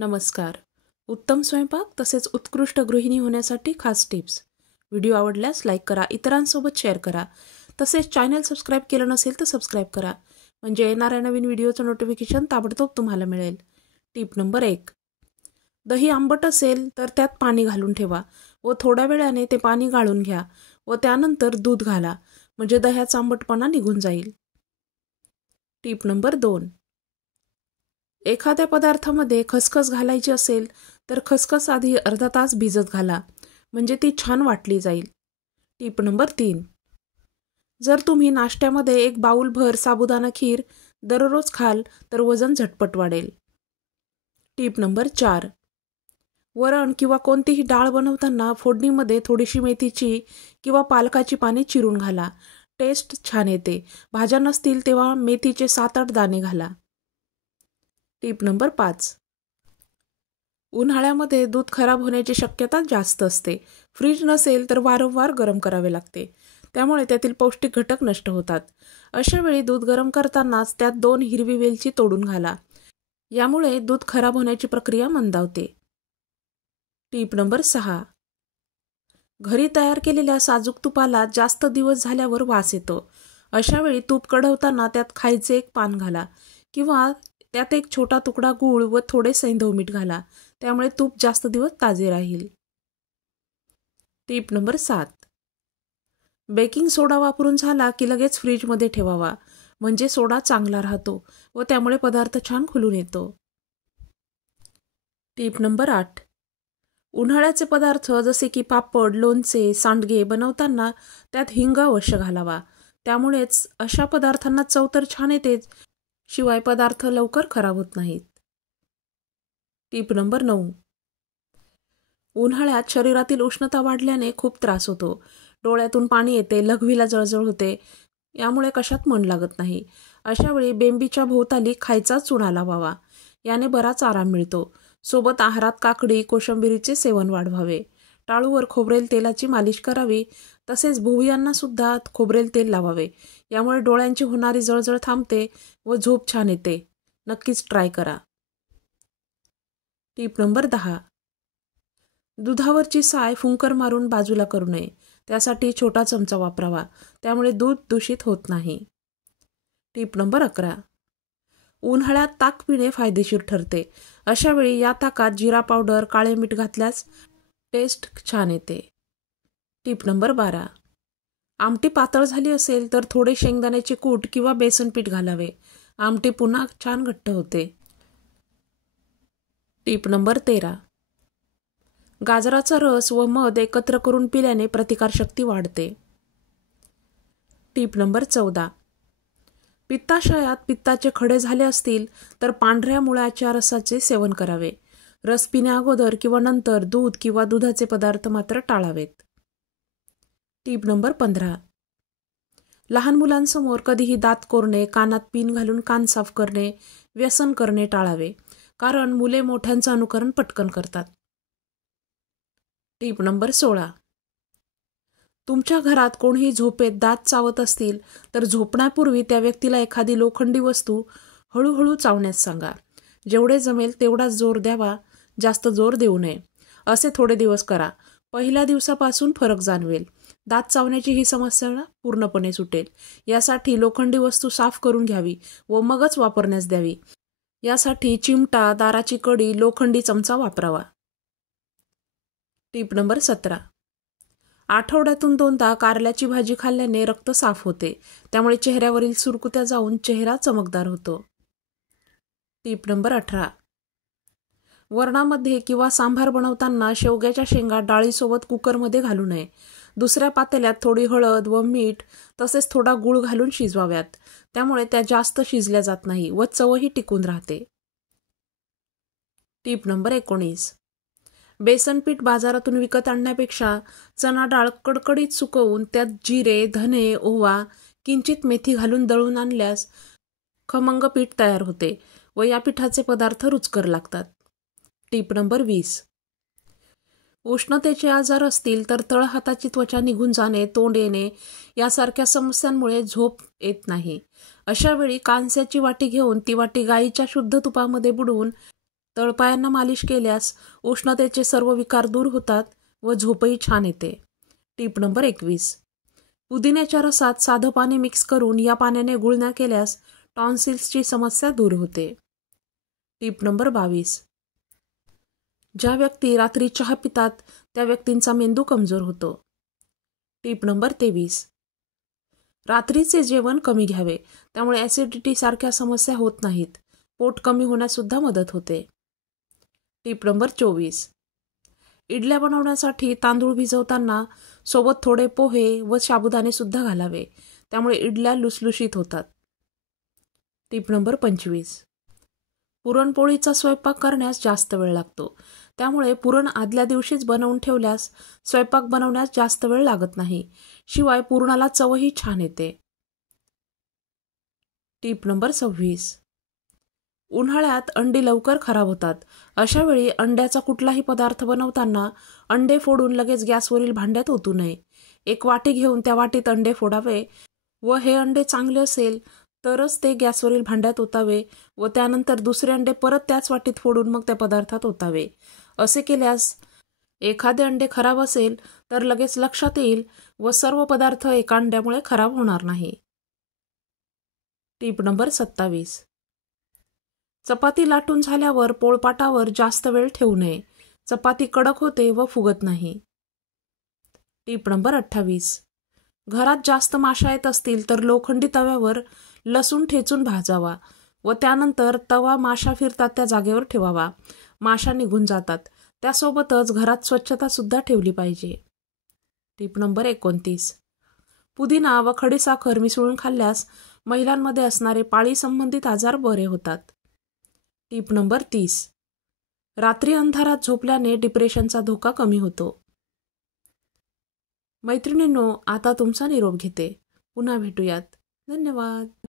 नमस्कार. उत्तम स्वयंपाक तसेच उत्कृष्ट गृहिणी होण्यासाठी खास टिप्स. व्हिडिओ आवडल्यास लाईक करा, इतरांसोबत शेअर करा. तसेच चॅनल सबस्क्राईब केलं नसेल तर सबस्क्राईब करा, म्हणजे येणाऱ्या नवीन व्हिडिओचं नोटिफिकेशन ताबडतोब तुम्हाला मिळेल. Tip number 1. दही आंबट असेल तर त्यात पाणी घालून ठेवा व थोड्या वेळाने ते पाणी गाळून घ्या व त्यानंतर दूध घाला, म्हणजे दह्याचा आंबटपणा निघून जाईल. Tip number 2. एखाद्या पदार्थामध्ये खसखस घालायची असेल तर खसखस आधी अर्धा तास भिजत घाला, म्हणजे ती छान वाटली जाईल. Tip number 3. जर तुम्ही नाश्त्यामध्ये एक बाऊलभर साबुदाणा खीर दररोज खाल तर वजन झटपट वाढेल. Tip number 4. वरण किंवा कोणतीही डाळ बनवताना फोडणीमध्ये थोडीशी मेथीची किंवा पालकाची पाने चिरून घाला. टेस्ट छान येते. भाज्या नसतील तेव्हा मेथीचे 7-8 दाणे घाला. Tip number 5. उन्हाळ्यामध्ये दूध खराब होण्याची शक्यता जास्त असते. फ्रीज नसेल तर वारंवार गरम करावे लागते, त्यामुळे त्यातील पौष्टिक घटक नष्ट होतात. अशा वेळी दूध गरम करतानाच त्यात 2 हिरवी वेलची तोडून घाला. यामुळे दूध खराब होण्याची प्रक्रिया मंदावते. Tip number 6. घरी तयार केलेल्या साजूक तुपाला जास्त दिवस झाल्यावर वास येतो. अशा वेळी तूप कढवताना त्यात खायचे एक पान घाला किंवा त्यात एक छोटा तुकडा गूळ व थोडे सैंधव मीठ घाला. त्यामुळे तूप जास्त दिवस ताजे राहील. Tip number 7. बेकिंग सोडा वापरून झाला की लगेच फ्रीजमध्ये ठेवावा, म्हणजे सोडा चांगला राहतो व त्यामुळे पदार्थ छान खुलून येतो. Tip number 8. उन्हाळ्याचे पदार्थ जसे की पापड, लोणचे, सांडगे बनवताना त्यात हिंग अवश्य घालावा. त्यामुळेच अशा पदार्थांना चव तर छान येतेच, शिवाय पदार्थ लवकर खराब होत नाहीत. Tip number 9. उन्हाळ्यात शरीरातील उष्णता वाढल्याने खूप त्रास होतो. डोळ्यातून पाणी येते, लघवीला जळजळ होते, यामुळे कशात मन लागत नाही. अशा वेळी बेंबीच्या भोवताली खायचा चुना लावावा. याने बराच आराम मिळतो. सोबत आहारात काकडी, कोशिंबिरीचे सेवन वाढवावे. टाळूवर खोबरेल तेलाची मालिश करावी. तसेच भुवयांना सुद्धा खोबरेल तेल लावावे. यामुळे डोळ्यांची होणारी जळजळ थांबते व झोप छान येते. नक्कीच ट्राय करा. Tip number 10. दुधावरची साय फुंकर मारून बाजूला करू नये. त्यासाठी छोटा चमचा वापरावा. त्यामुळे दूध दूषित होत नाही. Tip number 11. उन्हाळ्यात ताक पिणे फायदेशीर ठरते. अशा वेळी या ताकात जिरा पावडर, काळे मीठ घातल्यास टेस्ट छान येते. Tip number 12. आमटी पातळ झाली असेल तर थोडे शेंगदाण्याचे कूट किंवा बेसन पीठ घालावे. आमटी पुन्हा छान घट्ट होते. Tip number 13. गाजराचा रस व मध एकत्र करून पिल्याने प्रतिकारशक्ती वाढते. Tip number 14. पित्ताशयात पित्ताचे खडे झाले असतील तर पांढऱ्या मुळ्याच्या रसाचे सेवन करावे. रस पिण्या अगोदर किंवा नंतर दूध किंवा दुधाचे पदार्थ मात्र टाळावेत. Tip number 15. लहान मुलांसमोर कधीही दात कोरणे, कानात पिन घालून कान साफ करणे, व्यसन करणे टाळावे, कारण मुले मोठ्यांचं अनुकरण पटकन करतात. Tip number 16. तुमच्या घरात कोणीही झोपेत दात चावत असतील तर झोपण्यापूर्वी त्या व्यक्तीला एखादी लोखंडी वस्तू हळूहळू चावण्यास सांगा. जेवढे जमेल तेवढाच जोर द्यावा, जास्त जोर देऊ नये. असे थोडे दिवस करा. पहिल्या दिवसापासून फरक जाणवेल. दात चावण्याची ही समस्या पूर्णपणे सुटेल. यासाठी लोखंडी वस्तू साफ करून घ्यावी व मगच वापरण्यास द्यावी. यासाठी चिमटा, दाराची कडी, लोखंडी चमचा वापरावा. Tip number 17. आठवड्यातून 2दा कारल्याची भाजी खाल्ल्याने रक्त साफ होते. त्यामुळे चेहऱ्यावरील सुरकुत्या जाऊन चेहरा चमकदार होतो. Tip number 18. वरणामध्ये किंवा सांभार बनवताना शेवग्याच्या शेंगा डाळीसोबत कुकरमध्ये घालू नये. दुसऱ्या पातेल्यात थोडी हळद व मीठ तसेच थोडा गूळ घालून शिजवाव्यात. त्यामुळे त्या जास्त शिजल्या जात नाही व चवही टिकून राहते. Tip number 19. बेसन पीठ बाजारातून विकत आणण्यापेक्षा चणा डाळ कडकडीत सुकवून त्यात जिरे, धने, ओवा, किंचित मेथी घालून दळून आणल्यास खमंग पीठ तयार होते व या पिठाचे पदार्थ रुचकर लागतात. Tip number 20. उष्णतेचे आजार असतील तर तळहाताची त्वचा निघून जाणे, तोंड येणे यासारख्या समस्यांमुळे झोप येत नाही. अशा वेळी कांस्याची वाटी घेऊन ती वाटी गाईच्या शुद्ध तुपामध्ये बुडवून तळपायांना मालिश केल्यास उष्णतेचे सर्व विकार दूर होतात व झोपही छान येते. टीप नंबर 21. पुदिन्याच्या रसात साधं पाणी मिक्स करून या पाण्याने गुळण्या केल्यास टॉन्सिल्सची समस्या दूर होते. टीप नंबर 22. ज्या व्यक्ती रात्री चहा पितात त्या व्यक्तींचा मेंदू कमजोर होतो. टीप नंबर 23. रात्रीचे जेवण कमी घ्यावे, त्यामुळे ॲसिडिटी सारख्या समस्या होत नाहीत. पोट कमी होण्यास सुद्धा मदत होते. टीप नंबर 24. इडल्या बनवण्यासाठी तांदूळ भिजवताना सोबत थोडे पोहे व साबुदाणे सुद्धा घालावे, त्यामुळे इडल्या लुसलुशीत होतात. टीप नंबर 25. पुरणपोळीचा स्वयंपाक करण्यास जास्त वेळ लागतो, त्यामुळे पुरण आदल्या दिवशीच बनवून ठेवल्यास स्वयंपाक बनवण्यास जास्त वेळ लागत नाही. शिवाय पुरणाला चवही छान येते. टीप नंबर 26. उन्हाळ्यात अंडी लवकर खराब होतात. अशा वेळी अंड्याचा कुठलाही पदार्थ बनवताना अंडे फोडून लगेच गॅसवरील भांड्यात ओतू नये. एक वाटी घेऊन त्या वाटीत अंडे फोडावे व हे अंडे चांगले असेल तरच ते गॅसवरील भांड्यात ओतावे व त्यानंतर दुसरे अंडे परत त्याच वाटीत फोडून मग त्या पदार्थात ओतावे. असे केल्यास एखादे अंडे खराब असेल तर लगेच लक्षात येईल व सर्व पदार्थ एका अंड्यामुळे खराब होणार नाही. टीप नंबर 27. चपाती लाटून झाल्यावर पोळपाटावर जास्त वेळ ठेवू नये. चपाती कडक होते व फुगत नाही. टीप नंबर 28. घरात जास्त माशा येत असतील तर लोखंडी तव्यावर लसूण ठेचून भाजावा व त्यानंतर तवा माशा फिरतात त्या जागेवर ठेवावा. माशा निघून जातात. त्यासोबतच घरात स्वच्छता सुद्धा ठेवली पाहिजे. टीप नंबर 29. पुदिना व खडीसाखर मिसळून खाल्ल्यास महिलांमध्ये असणारे पाळी संबंधित आजार बरे होतात. टीप नंबर 30. रात्री अंधारात झोपल्याने डिप्रेशनचा धोका कमी होतो. मैत्रिणींनो, आता तुमचा निरोप घेते. पुन्हा भेटूयात. धन्यवाद.